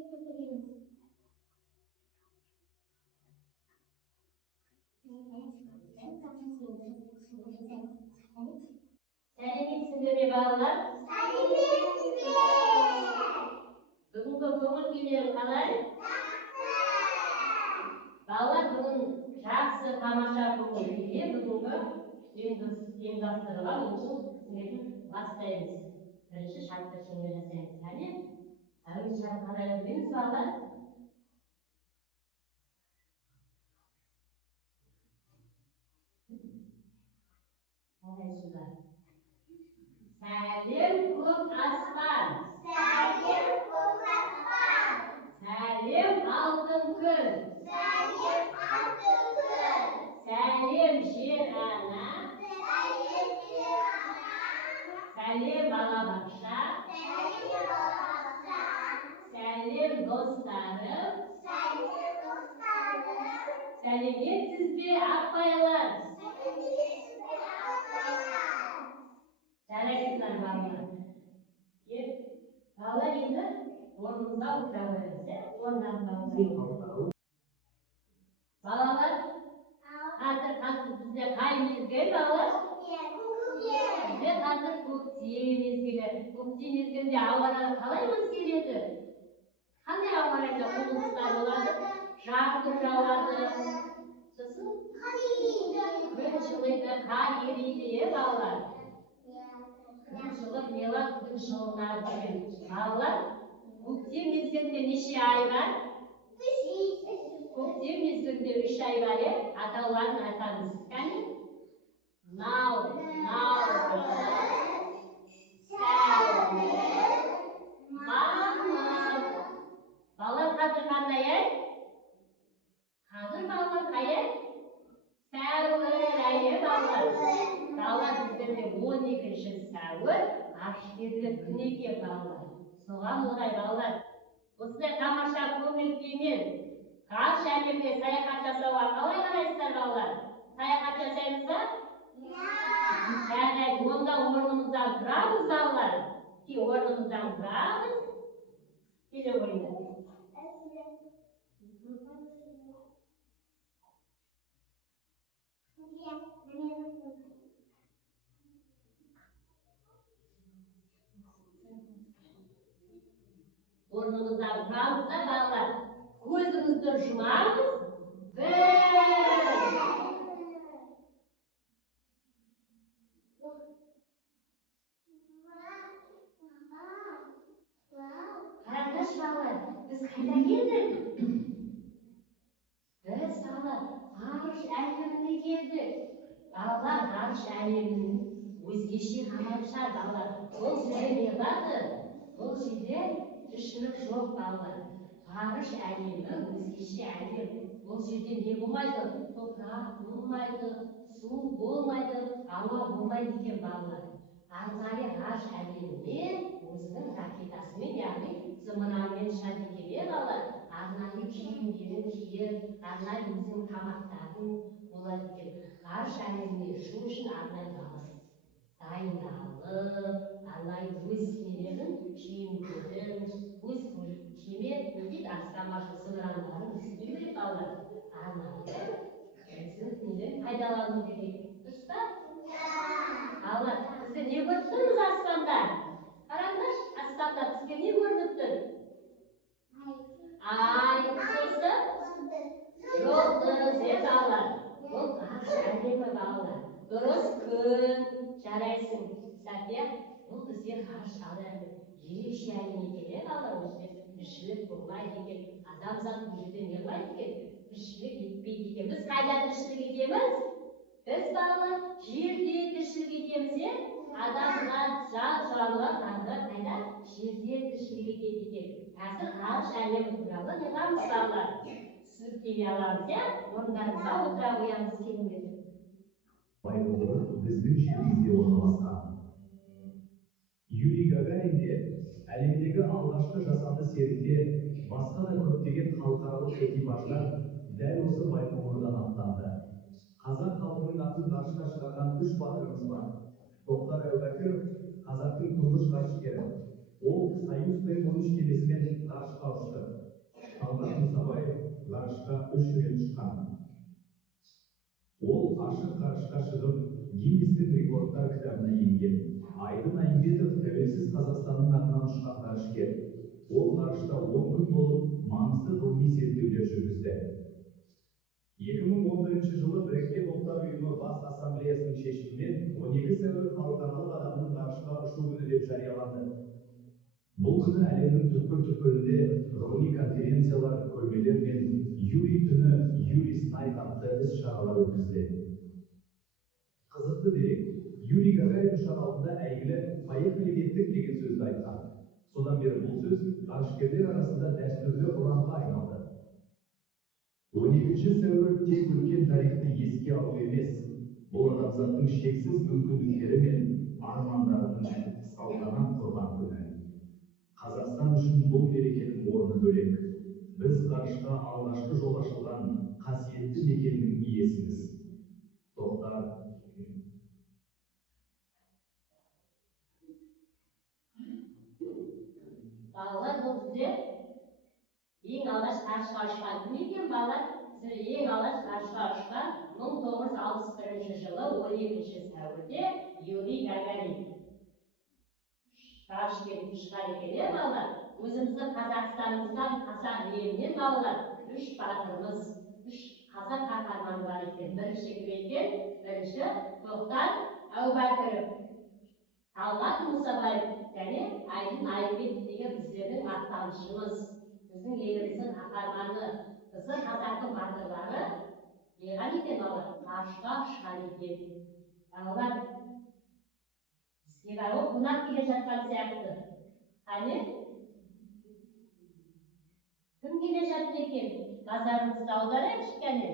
Сәлеметсіздер ме балалар? Бүгінгі көңіл күйлері қалай? Балалар бүгін жақсы тамаша көңіл күйде бүгінгі ұйымдастырылған оқу қызметін бастаймыз. Бірінші шартты шеңбер жасаймыз. Және әуен шарт қалай өтеміз балалар? Қалайсыздар? Сәлем көк аспан. Сәлем алтын күн. Сәлем жер ана. Сәлем балабақша. Сәлем достарым. Сәлеметсіз бе апайлар? Жарайсыздар балалар. Балалар енді орнымызға отыра қоямыз, орнымызға. Балалар, қазір бізде қай мезгіл балалар? Бізде қазір көктем мезгілі. Көктем мезгілінде ауа райы қалай өзгереді? Қандай ауа райда құбылыстар болады? Жаңбыр жауады. Сосын күн жылыды, қар ериді, балалар. Күн жылып, мелан күн жылынады деген. Балалар, көктем мезгілінде неше ай бар? Көктем мезгілінде 3 ай бар, атауларын айтамыз. Кәне? Наурыз, сәуір, мамыр. Балалар қазір қандай ай? Қазір балалар қай ай? Сәуір айы балалар. Балалар біздерде 12-ші сәуір ашкерлі күн екен балалар. Соған орай балалар, осындай тамаша көңіл күймен ғарыш әлеміне саяхат жасауға қалай қарайсыздар балалар? Саяхат жасаймыз ба? Жарайды, онда орнымыздан тұрамыз балалар. Орнымыздан тұрамыз. Келе қойыңдар. Орнымыздан тұрамыз да балалар. Көзімізді жұмамыз. Қараңдаршы балалар, біз қайда келдік? Біз балалар ғарыш әлеміне келдік. Балалар ғарыш әлемінің өзгеше ғаламшар балалар. Ол жерде не барды? Ол жерде тіршілік жоқ балалар. Ғарыш әлемі өзгеше әлем. Ол жерде не болмайды? Топырақ болмайды, су болмайды, ауа болмайды екен балалар. Арнайы ғарыш әлеміне өзінің ракетасымен, яғни зымыранмен ұшады екен балалар. Арнайы киімдерін киіп, арнайы өзінің тамақтарын болады екен. Ғарыш әлеміне ұшу үшін арнайы балалар дайындалып, арнайы өз кемелерін, киімдерін, өз кеме өтіп астамашы зымырандарын істеу керек балалар. Арнайы өзінің нелерін пайдалану керек. Дұрыс па? Балалар, бізге не көріп тұрмыз аспанда? Қараңдаршы, аспанда бізге не көрініп тұр? Ай, сосын жұлдыз, балалар. Бұл ғарыш әлемі балалар. Дұрыс, күн. Жарайсың, Сәбия. Бұл бізде ғарыш әлемі. Ерекше әлем екен, балалар. Ол жерде тіршілік болмайды екен. Адамзат бұл жерде не қылмайды екен? Тіршілік етпейді екен. Біз қайда тіршілік етеміз? Біз балалар жерде тіршілік етеміз, адамзат, жануар қайда? Жерде тіршілік етеді екен. Қазір ғарыш әлемі туралы неғамыз балалар? Түсініктеме аламыз, орындарымызға отыра қоямыз келіңдер. Байқоңыр біздің жерімізде орналасқан. Юрий Гагаринде әлемдегі алғашқы жасанды серікте басқа да көптеген халықаралық экипаждар дәл осы Байқоңырдан аттанды. Қазақ халқының атын ғарышқа шығарған 3 батырымыз бар. Тоқтар Әубәкіров қазақтың тұңғыш ғарышкері. Ол Союз Т-13 кемесімен ғарышқа ұшты. Талғат Мұсабаев ғарышқа 3 рет ұшқан. Ол ашық ғарышқа шығып, Гиннестің рекордтар кітабына енген. Айдын Айымбетов тәуелсіз Қазақстанның атынан ұшқан ғарышкер. Ол ғарышта 10 күн болып, маңызды ғылыми зерттеулер жүргізді. 2011 жылы Біріккен Ұлттар Ұйымы Бас Ассамблеясының шешімімен 12 сәуір халықаралық адамның ғарышқа ұшу күні деп жарияланды. Бұл күні әлемнің түкпір-түкпірінде ғылыми конференциялар, көрмелер мен Юрий түні, Юрий Снайт атты іс-шаралар өткізіледі. Қызықты дерек, Юрий Гагарин ұшақ алдында әйгілі «Поехали кеттік» деген сөзді айтқан. Содан бері бұл сөз ғарышкерлер арасында дәстүрлі ұранға айналды. 12 сәуір тек өткен тарихты еске алу емес, бұл адамзаттың шексіз мүмкіндіктері мен армандарының салтанат құрған күні. Қазақстан үшін бұл мерекенің орны бөлек. Біз ғарышқа алғашқы жол ашылған қасиетті мекеннің иесіміз. Тоқтар. Балалар, бұл бізде ең алғаш ғарышқа ұшқан күн екен, балалар. Сіз ең алғаш ғарышқа ұшқан 1961 жылы 12 сәуірде Юрий Гагарин ғарышкер ұшқан екен, балалар. Өзіміздің Қазақстанымыздан, қазақ елінен балалар, 3 батырымыз, 3 қазақ қаһарманы бар екен. Бірінші кім екен? Бірінші Тоқтар Әубәкіров, Талғат Мұсабаев және Айдын Айымбетов деген біздердің аттанышымыз, біздің еліміздің қаһарманы, біздің қазақтың батырлары неған екен, балалар? Ғарышқа ұшқан екен. Балалар, бізге қонақ келе жатқан сияқты. Қане? Кім келе жатыр екен? Назарыңызды аударайықшы кәне.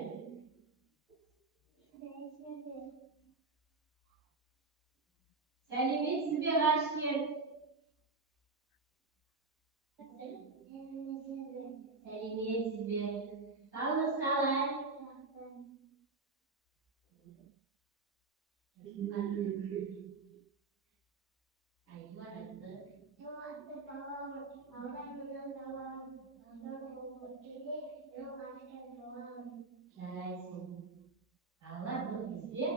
Сәлеметсіз бе, ғарышкер? Сәлеметсіз бе? Қалыңыз қалай? Жарайсың. Балалар, бұл бізде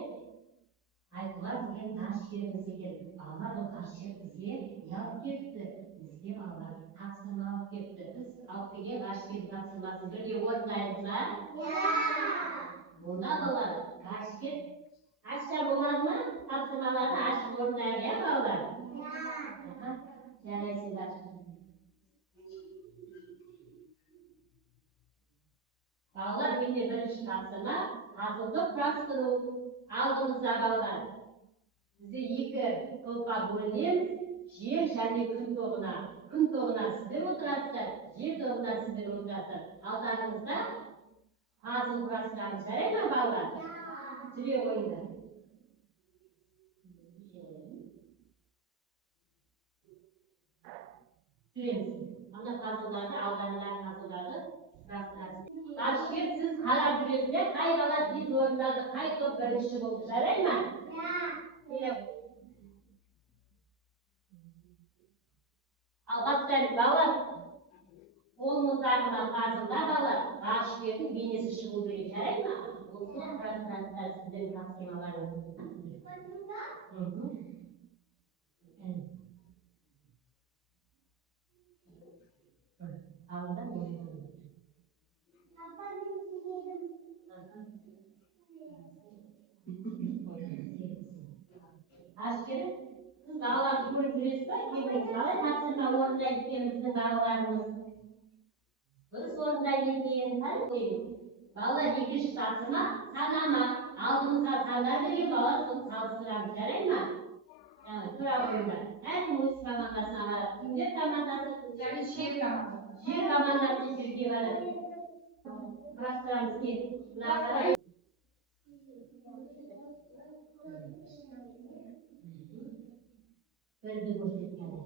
Айтуар деген ғарышкеріміз екен. Балалар, ол ғарышкер бізге не алып кетті? Бізге балалар тапсырма алып кетті. Біз алып келген ғарышкердің тапсырмасын бірге орындаймыз ба? Онда балалар, ғарышкер ашса болады ма? Тапсырмаларды ашып орындайық, иә балалар? Жарайсыңдар. Балалар, менде бірінші тапсырма қазылды құрастыру. Алдымызда балалар. Бізде 2 топқа бөлінеміз, жер және күн тобына. Күн тобына сіздер отырасыздар, жер тобына сіздер отырасыздар. Алдарыңызда қазыл құрастырамыз, жарай ма балалар? Жүре қойыңдар. Жүреміз. Ана қазылдарды, алдарындағы қазылдарды құрастырасыз. Ғарышкер, сіз қарап жүресіздер, қай бала тез орындады, қай топ бірінші болды, жарай ма? Ал бастаймыз, балалар. Қолымыздағы қазылда балалар, ғарышкердің бейнесі шығу керек, жарай ма? Осыны құрастырасыздар сіздердің тапсырмаларыңызды. Алда болмайды. Ғарышкер, сіз балаларды көріп жүресіз ба? Келдіңіз, қалай тапсырма орындайды екен біздің балаларымыз? Дұрыс орындайды екен, қарай қойыңыз. Балалар, екінші тапсырма санама. Алдымызға сандар берген балалар соны салыстырамыз, жарай ма? Тұра қойыңдар. Әркім өз командасына қарап. Кімдер командасы? Жер командасы. Жер командасы жерге қарап. Құрастырамыз, кел. Мына қарай. Бірді көрсеткені.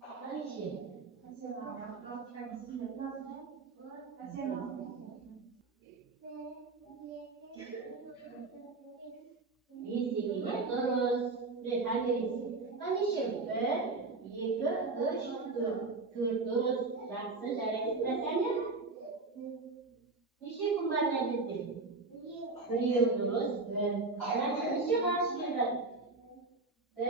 Қанеше? Бесегеге дұрыс. Тәңіресіз. Қанеше? 1, 2, 3, 4. Dürüst, жақсы, жарайсыздар кәне? Неше күн бар мына жерде? Біреу дұрыс, бір. Ана жерде неше ғарышкер бар? 1,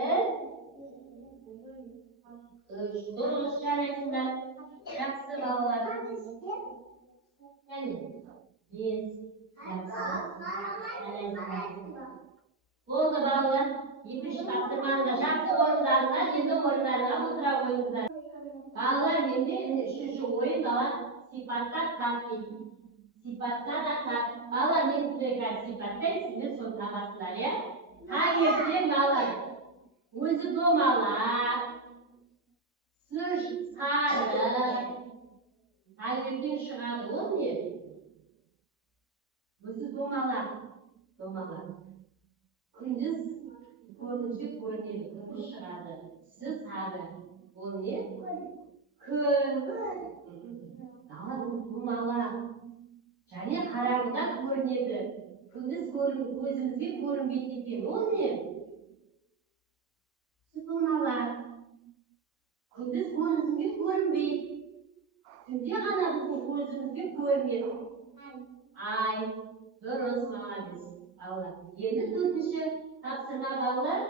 3. Дұрыс, жарайсыздар. Жақсы балалар. Кәне? 5. Жақсы. Жарайсыздар. Болды балалар. Екінші тапсырманы жақсы орындадыңдар, енді орындарыңа отыра қойыңыздар. Балалар, менде үшінші ойын бала сипатқа тап дейді. Сипатқа да тап. Балалар, мен сіздерге сипаттайын, сіздер соны табасыздар, иә? Таңертең балалар, өзі домалақ, сары, таңертең шығады, ол не? Өзі домалақ. Күндіз көрінсе көрінеді, күндіз шығады. Түсі сары. Ол не? Күн. Балалар, ол домалақ. Және қараңғыда көрінеді. Күндіз көзімізге көрінбейді екен. Ол не? Түсі домалақ. Күндіз көзімізге көрінбейді. Түнде ғана біздің көзімізге көрінеді. Ай, дұрыс, молодец. Балалар, енді төртінші тапсырма балалар.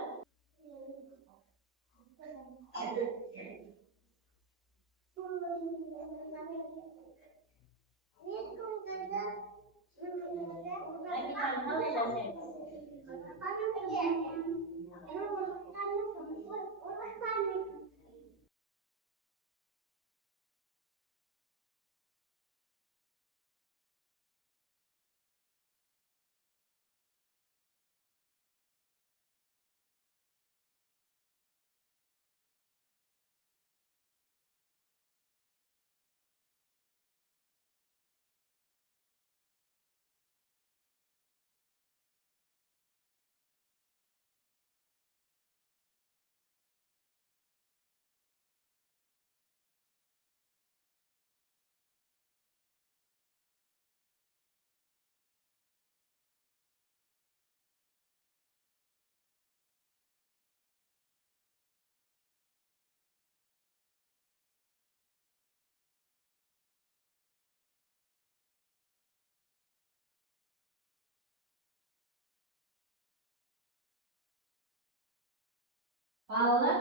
Балалар,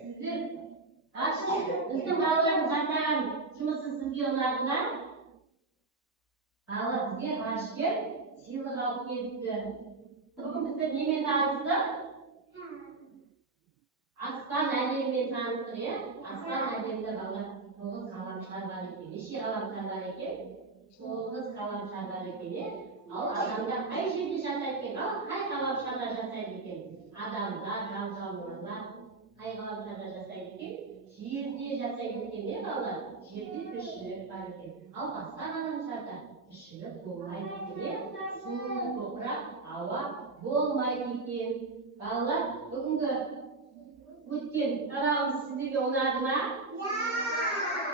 сіздер біздің балалардың жасаған жұмысы сізге ұнады ма? Балалар, бізге ғарышкер сыйлық алып келіпті. Бүгін біздер немен таныстық? Аспан әлемімен таныстық, иә? Аспан әлемінде балалар 9 ғаламшар бар екен. Неше ғаламшар бар екен? 9 ғаламшар бар екен, иә? Ал адамдар қай жерде жасайды екен? Ал қай ғаламшарда жасайды екен? Адамдар, жан-жануарлар қай ғаламшарда жасайды екен? Жерде жасайды екен, не балалар? Жерде тіршілік бар екен. Ал басқа ғаламшарда тіршілік болмайды екен. Су, топырақ, ауа болмайды екен. Балалар, бүгінгі өткен сабағымыз сіздерге ұнады ма?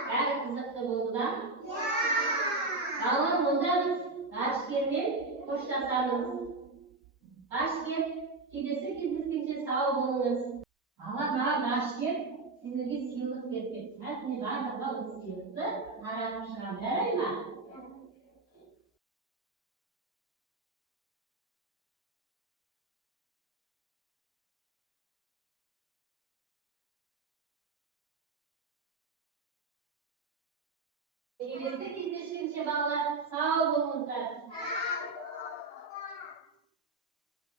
Бәрі қызықты болды ма? Балалар, онда біз ғарышкермен қоштасамыз. Ғарышкер, келесі кездескенше сау болыңыз. Балалар, маған ғарышкер сіздерге сыйлық бермек. Әсіне барлығы бұл сыйлықты таратып шығамын. Жарай ма? Келесі кездескенше балалар сау болыңыздар.